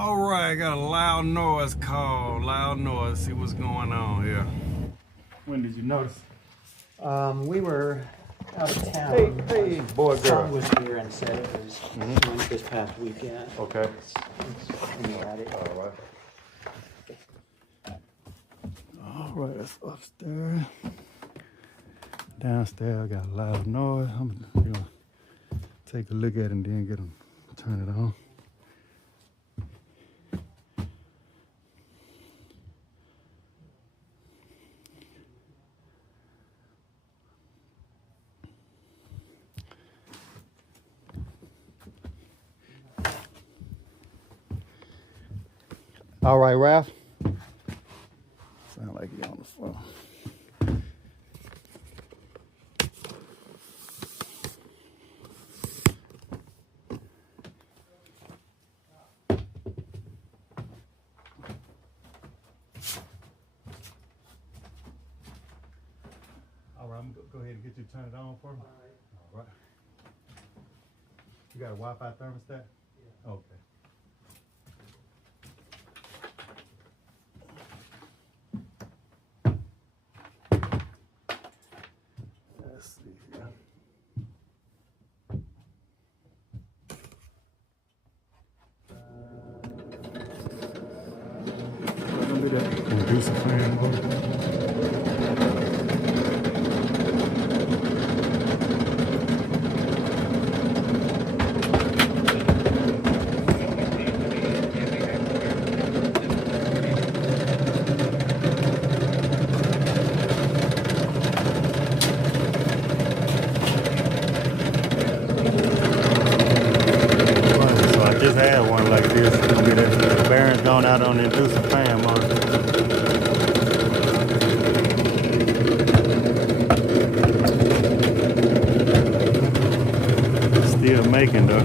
All right, got a loud noise call. Loud noise. See what's going on here. When did you notice? We were out of town. Hey, boy, girl. Son was here and said it was went this past weekend. Okay. It's at it. All right. All right, that's upstairs. Downstairs, got a loud noise. I'm gonna take a look at it and then get them, turn it on. All right, Ralph. Sound like he on the phone. All right, I'm gonna go ahead and get you to turn it on for me. All right. You got a Wi-Fi thermostat? Yeah. Okay. Let's see here. Gonna be that inducer fan mode. Just had one like this. It's gonna be the bearings going out on the inducer fan motor. Still making though.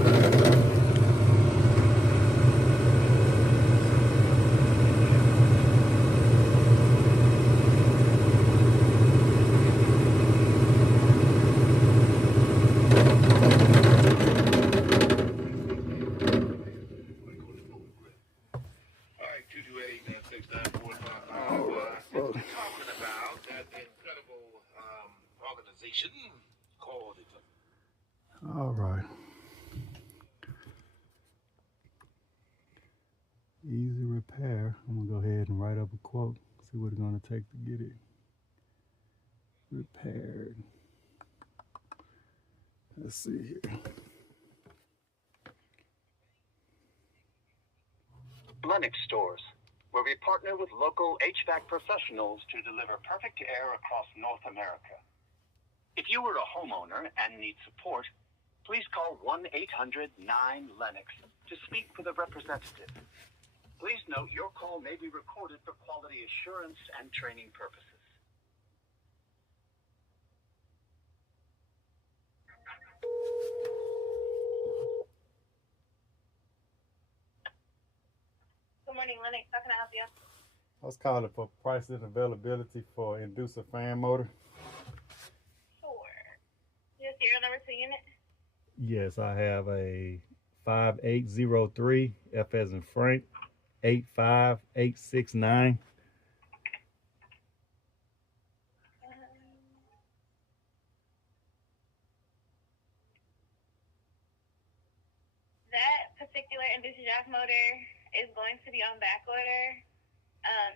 All right. Easy repair. I'm gonna go ahead and write up a quote. See what it's gonna take to get it repaired. Let's see here. Lennox stores, where we partner with local HVAC professionals to deliver perfect air across North America. If you were a homeowner and need support, please call 1-800-9-LENNOX to speak with a representative. Please note your call may be recorded for quality assurance and training purposes. Good morning, Lennox. How can I help you? I was calling for prices and availability for inducer fan motor. Sure. Your serial number to unit? Yes, I have a 5803 F as in Frank 85869. That particular inducer jack motor is going to be on back order.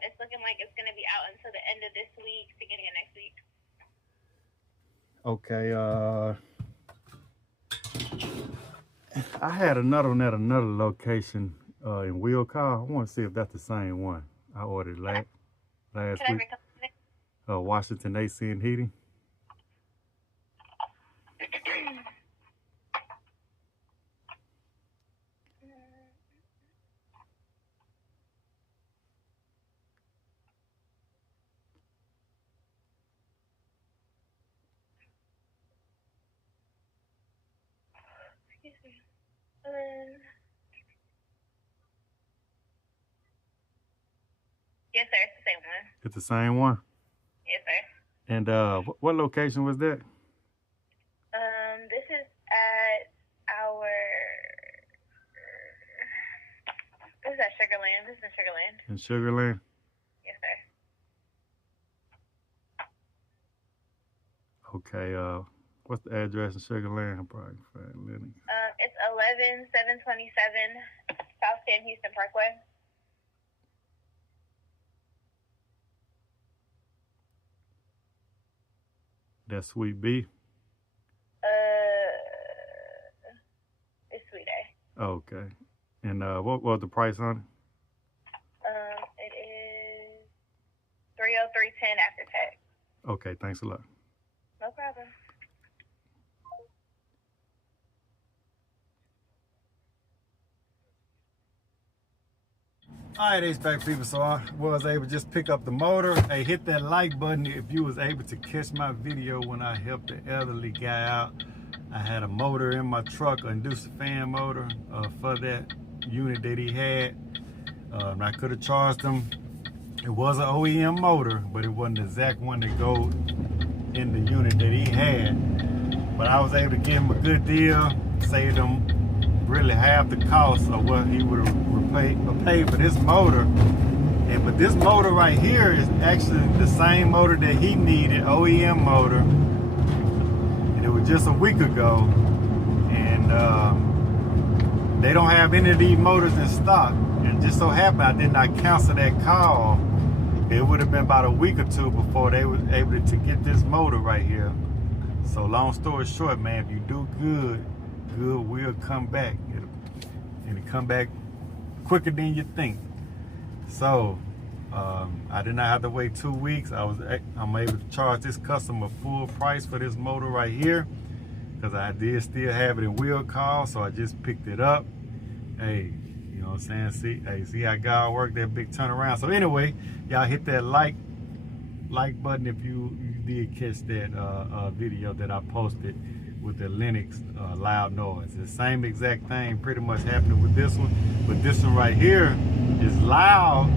It's looking like it's going to be out until the end of this week, beginning of next week. Okay, I had another one at another location in Will Call. I want to see if that's the same one. I ordered last week. Washington AC and Heating. Yes, sir. It's the same one. It's the same one? Yes, sir. And what location was that? This is at our... This is at Sugarland. This is in Sugarland. In Sugarland? Yes, sir. Okay, what's the address in Sugarland? I'm probably find Lennox. It's 11727 South 10 Houston Parkway. That's Suite B? It's Suite A. Okay. And what was the price on it? It is $303.10 after tax. Okay, thanks a lot. No problem. All right, HVAC people, so I was able to just pick up the motor. Hey, hit that like button if you was able to catch my video when I helped the elderly guy out. I had a motor in my truck, an inducer fan motor for that unit that he had. And I could have charged him. It was an OEM motor, but it wasn't the exact one that goes in the unit that he had. But I was able to give him a good deal, saved him really half the cost of what he would have paid for this motor. But this motor right here is actually the same motor that he needed, OEM motor. And it was just a week ago. And they don't have any of these motors in stock. And just so happened I did not cancel that call. It would have been about a week or two before they were able to get this motor right here. So long story short, man, if you do good will come back. It'll come back quicker than you think. So I did not have to wait 2 weeks. I'm able to charge this customer full price for this motor right here, because I did still have it in wheel call, so I just picked it up. Hey, you know what I'm saying? See how God worked that big turnaround. So anyway, y'all hit that like button if you did catch that video that I posted with the Lennox loud noise. The same exact thing pretty much happening with this one, but this one right here is loud,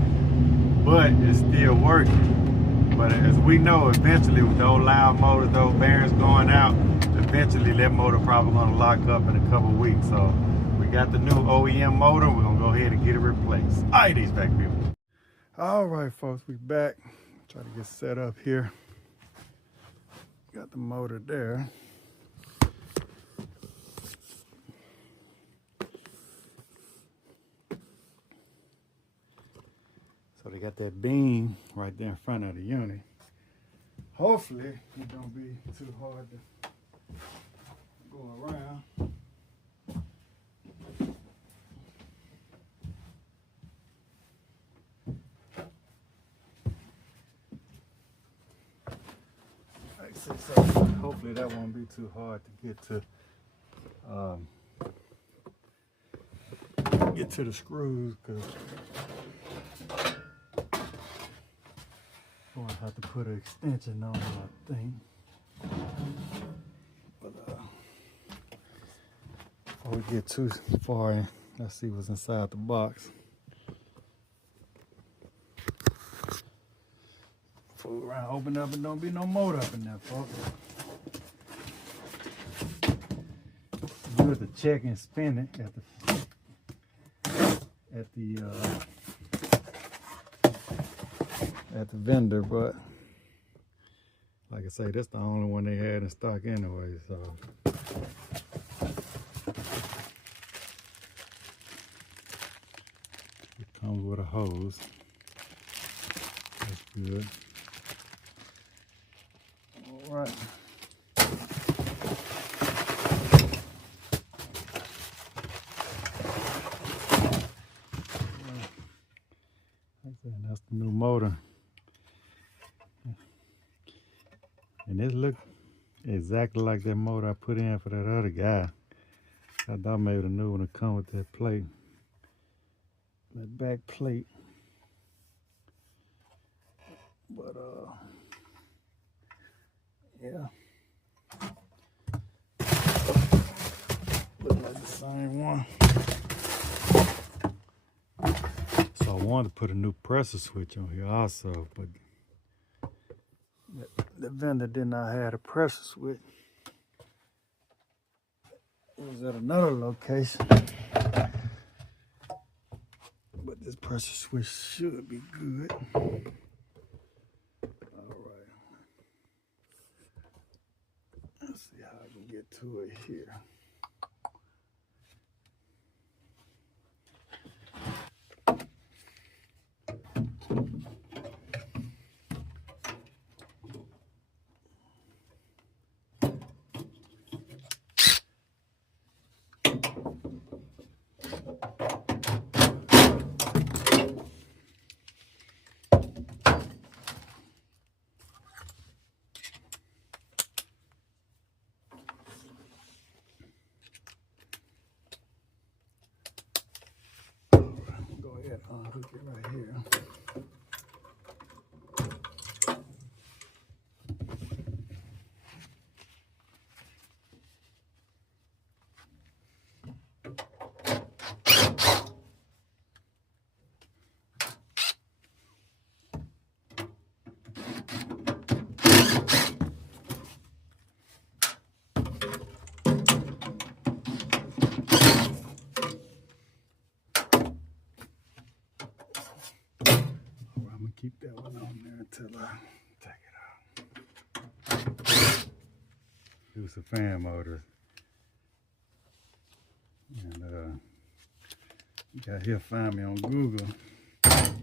but it's still working. But as we know, eventually with those loud motors, those bearings going out, eventually that motor probably gonna lock up in a couple weeks. So we got the new OEM motor. We're gonna go ahead and get it replaced. All right, these back people. All right, folks, we back. Try to get set up here. Got the motor there. So they got that beam right there in front of the unit. Hopefully it don't be too hard to go around. So hopefully that won't be too hard to get to the screws, because I'm gonna have to put an extension on it, I think. But before we get too far in, let's see what's inside the box. Fool around, open up, and don't be no motor up in there, folks. You have to check and spin it at the vendor, but like I say, that's the only one they had in stock anyway, so. It comes with a hose. That's good. All right. That's the new motor. And this look exactly like that motor I put in for that other guy. I thought maybe the new one would come with that plate. That back plate. But yeah. Look like the same one. So I wanted to put a new pressure switch on here also, but the vendor did not have a pressure switch. It was at another location. But this pressure switch should be good. All right. Let's see how I can get to it here. Hook it right here. Keep that one on there until I take it out. Do some fan motors. And you got here, find me on Google. Like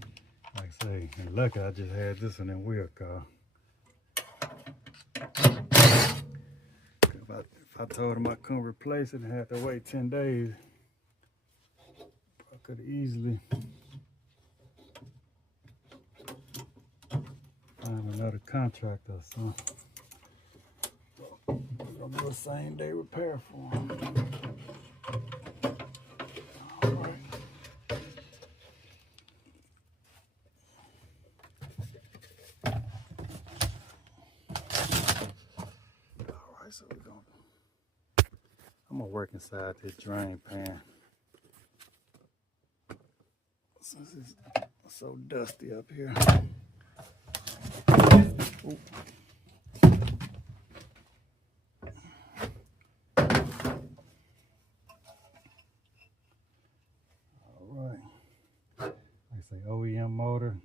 I say, and lucky I just had this one in wheel car. If I told him I couldn't replace it and had to wait 10 days, I could easily find another contractor or something. I'll do a same day repair for him. All right. So I'm gonna work inside this drain pan. Since it's so dusty up here. Ooh. All right. Like I say, OEM motor.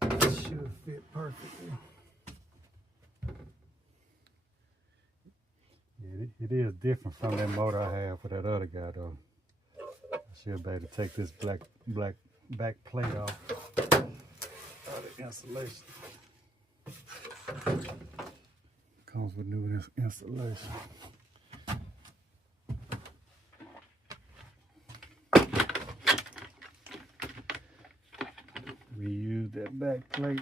It should fit perfectly. It is different from that motor I have for that other guy though. I should be able to take this black back plate off of the insulation. Comes with new insulation. Reuse that back plate.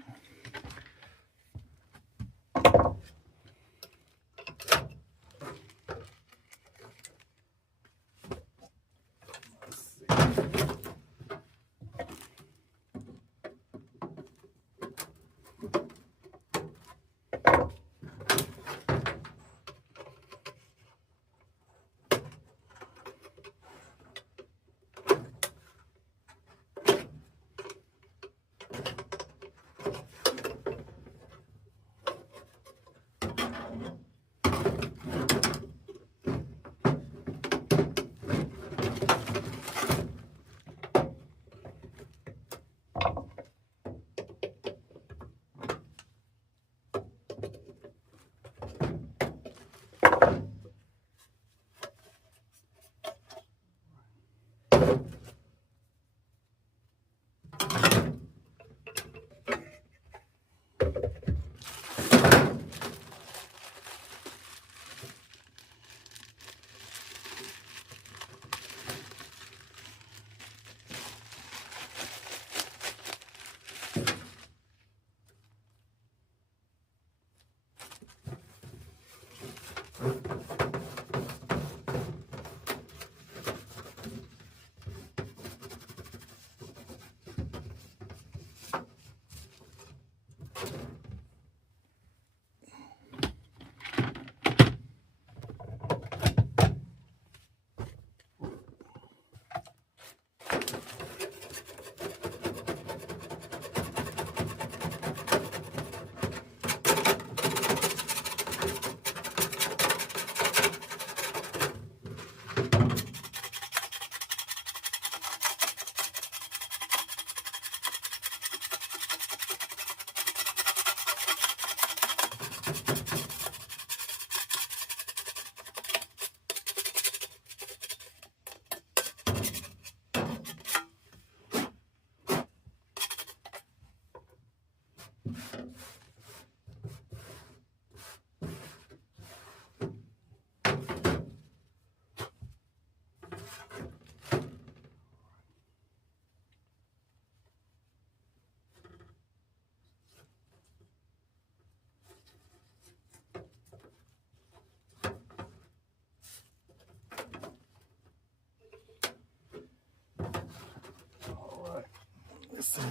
Let's see.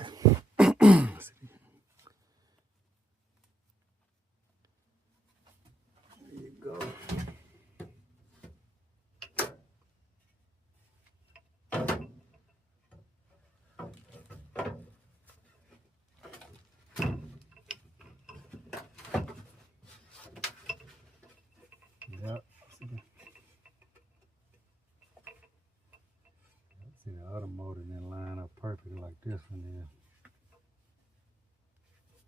Let's see. There you go. Yep. See the other motor didn't line up perfectly like this one did.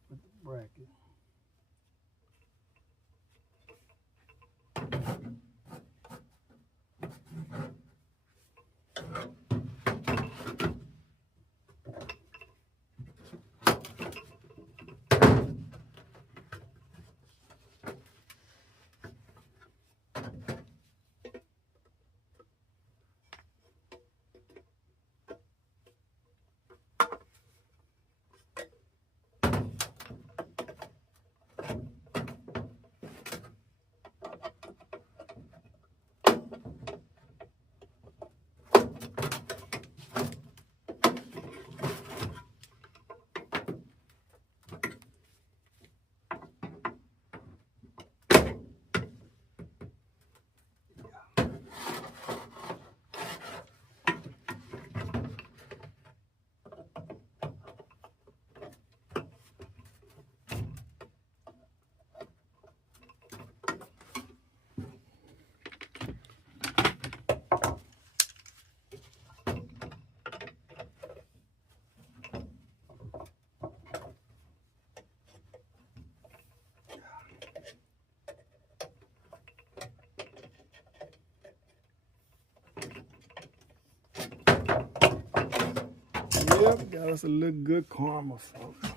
With the bracket. Yep, got us a little good karma, folks.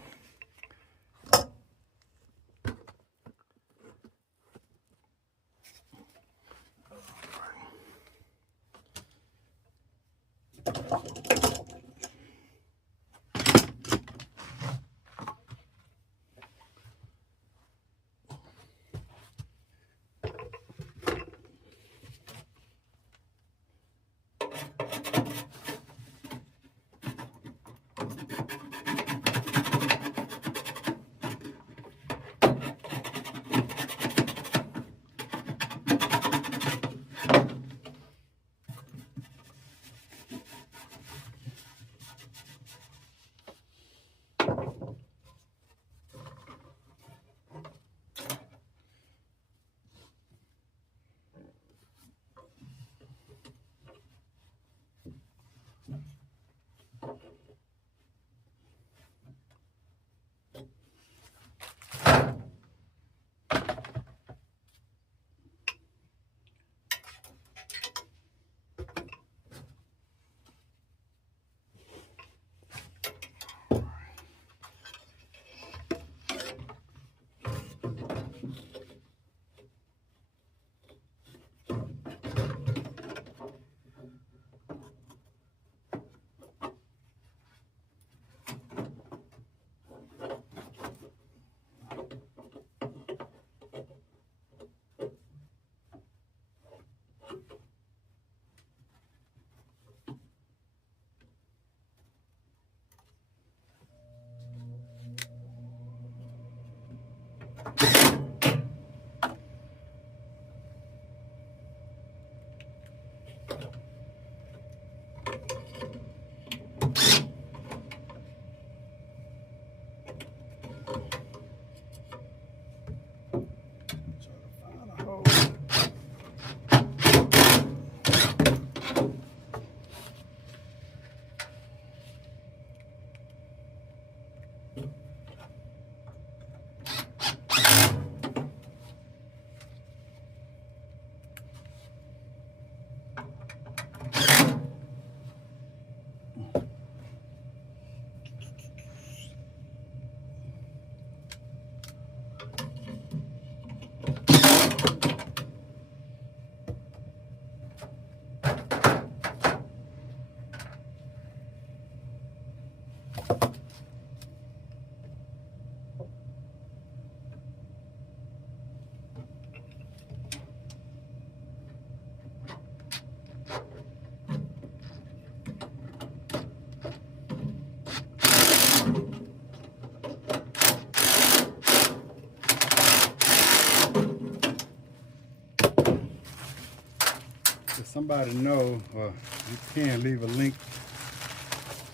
somebody know, or you can leave a link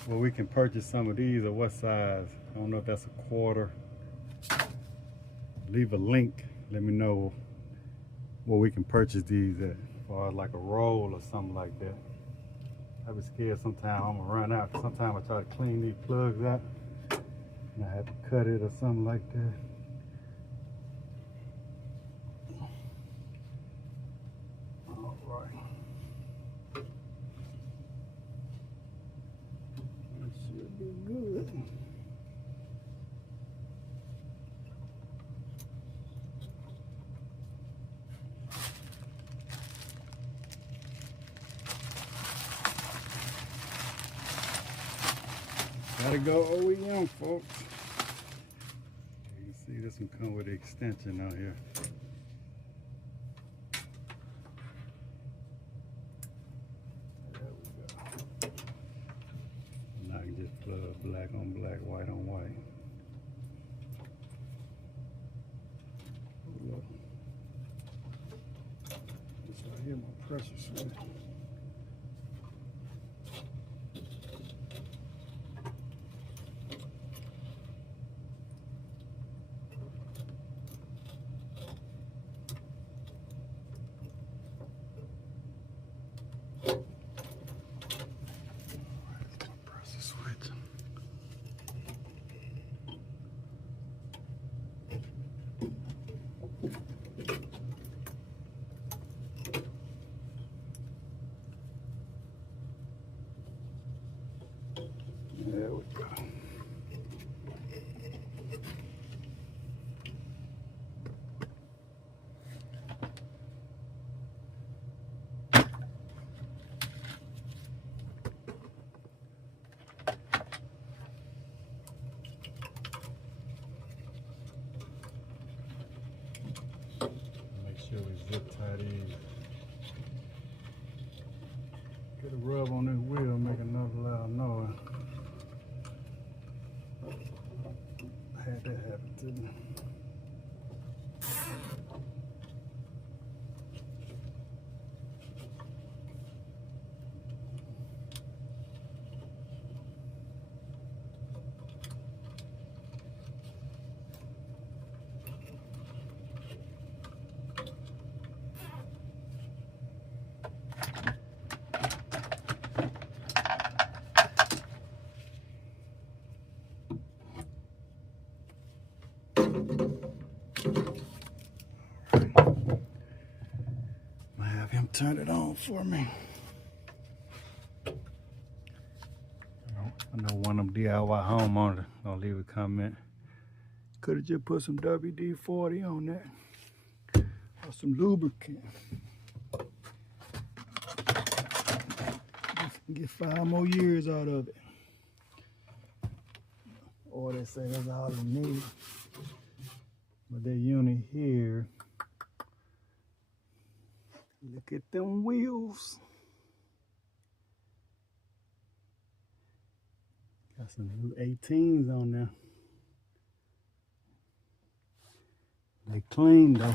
where we can purchase some of these, or what size. I don't know if that's a quarter. Leave a link. Let me know where we can purchase these at, or like a roll or something like that. I be scared sometimes I'm gonna run out. Sometimes I try to clean these plugs out and I have to cut it or something like that. All right. That should be good. Gotta go OEM, folks. You can see this one come with the extension out here. There we go. Now I can just plug black on black, white on white. Look. This right here, my pressure switch. There we go. Make sure we zip tie these. Get a rub on this wheel, make another loud noise. I had that happen to me. I have him turn it on for me. I know one of them DIY homeowners gonna leave a comment. Could have just put some WD-40 on that, or some lubricant. Get 5 more years out of it. Or they say that's all you need. But that unit here, look at them wheels. Got some new 18s on there. They clean though.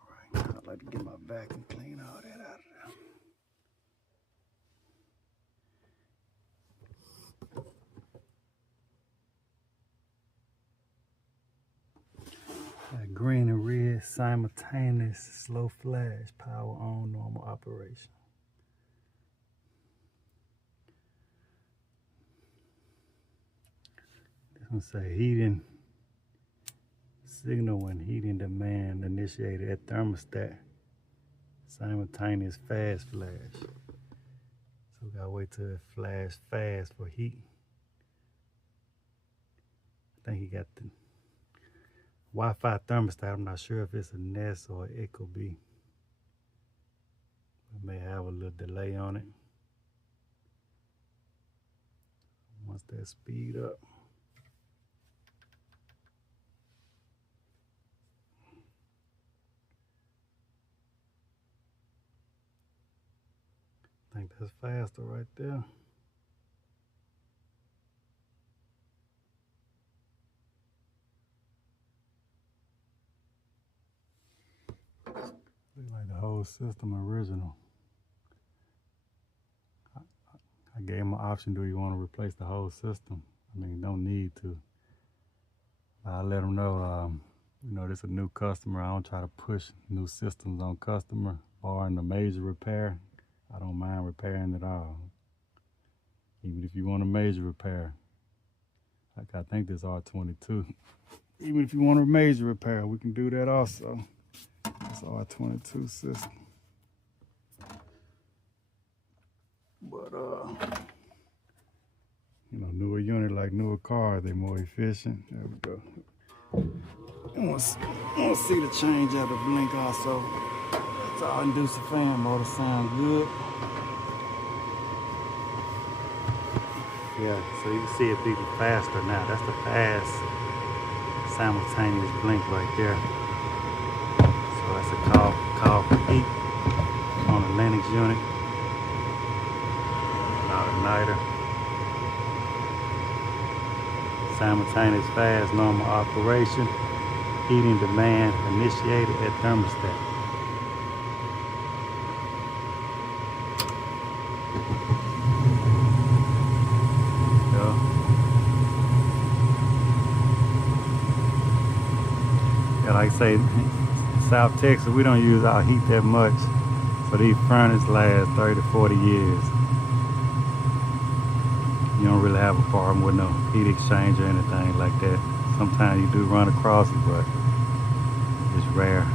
Alright, I'd like to get my vacuum clean all that out of there. That green and red simultaneous slow flash, power on, normal operation. This one say heating signal when heating demand initiated at thermostat. Simultaneous fast flash. So we gotta wait till it flash fast for heat. I think he got the Wi-Fi thermostat. I'm not sure if it's a Nest or it could be. It may have a little delay on it. Once that speed up. I think that's faster right there. like the whole system original. I gave him an option, do you want to replace the whole system? I mean, don't need to. I let him know, you know, this is a new customer. I don't try to push new systems on customer, barring a major repair. I don't mind repairing it all. Even if you want a major repair. Like I think this R22. Even if you want a major repair, we can do that also. It's R22 system. But you know, newer unit like newer cars, they're more efficient. There we go. You want to see the change of the blink also. That's all inducer fan motor, sound good. Yeah, so you can see it even faster now. That's the fast simultaneous blink right there. So that's a call for heat on a Lennox unit. Not a igniter. Simultaneous fast normal operation. Heating demand initiated at thermostat. Yeah, like I say, South Texas, we don't use our heat that much. So these furnaces last 30 to 40 years. You don't really have a problem with no heat exchange or anything like that. Sometimes you do run across it, but it's rare.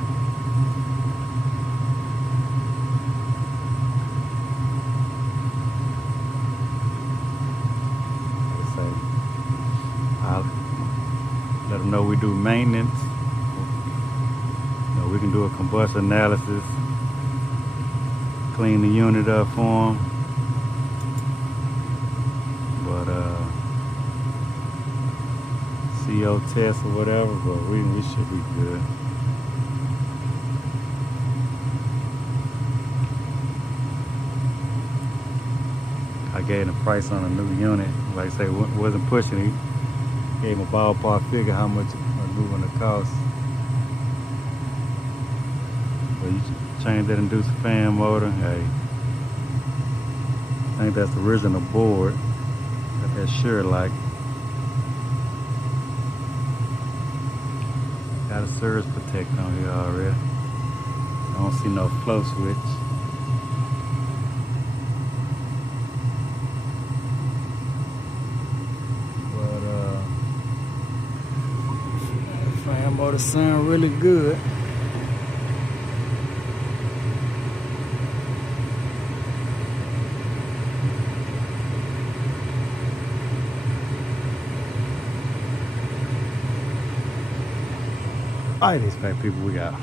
Like I say, I'll let them know we do maintenance. We can do a combustion analysis, clean the unit up for them, but CO test or whatever, but we should be good. I gave him a price on a new unit. Like I say, wasn't pushing it. Gave him a ballpark figure how much a new one would cost. But you change that inducer fan motor. Hey, I think that's the original board. Got that sure like. Got a surge protect on here already. I don't see no flow switch. But fan motor sound really good. All right, these fat people we got.